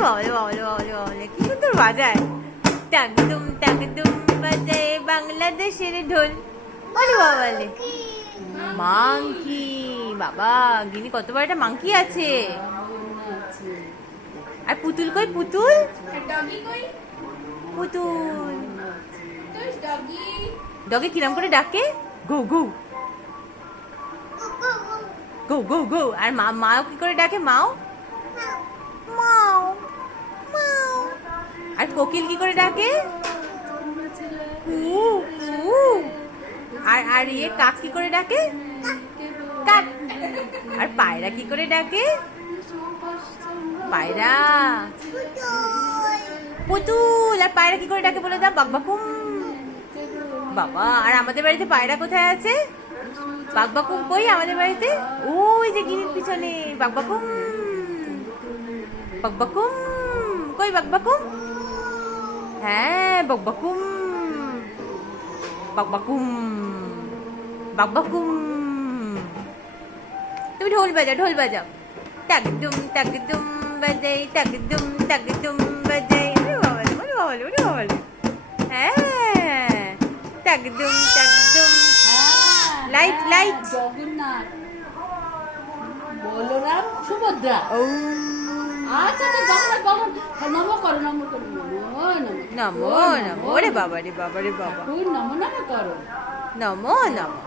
বাবলে বাবলে বাবলে বাবলে কি সুন্দর বাজায় টাকদুম টাকদুম বাজায় বাংলাদেশের ঢোল বলে বাবালে মাংকি বাবা গিনি কত বড় একটা মাংকি আছে আর পুতুল কই পুতুল পুতুল ডগি ডগে কিরম করে ডাকে গো গো। গো গো গো। আর মা মাও কি করে ডাকে? মাও? মাও। কোকিল কি করে ডাকে? আর আর ইয়ে কাক কি করে ডাকে? কাক। আর পায়রা কি করে ডাকে? পায়রা। পুতুল। আর পায়রা কি করে ডাকে বলে দাও? বাকবাকুম বাবা, আর আমাদের বাড়িতে পায়রা কোথায় আছে? বাকবাকুম কই আমাদের বাড়িতে? ওই যে গিরির পিছনে। বাকবাকুম বাকবাকুম কই বাকবাকুম হ্যাঁ বাকবাকুম বাকবাকুম বাকবাকুম তুমি ঢোল বাজাও ঢোল বাজাও। টাকদুম টাকদুম বাজাই টাকদুম টাকদুম বাজাই ওরে বাবালে ওরে বাবালে ওরে বাবালে হ্যাঁ টাকদুম টাকদুম লাইট, লাইট। জগন্নাথ। বলরাম সুভদ্রা। আচ্ছা আচ্ছা নমো করো নমো করো নমো নমো নমো রে বাবা রে বাবা রে বাবা নমো নমো করো নমো নমো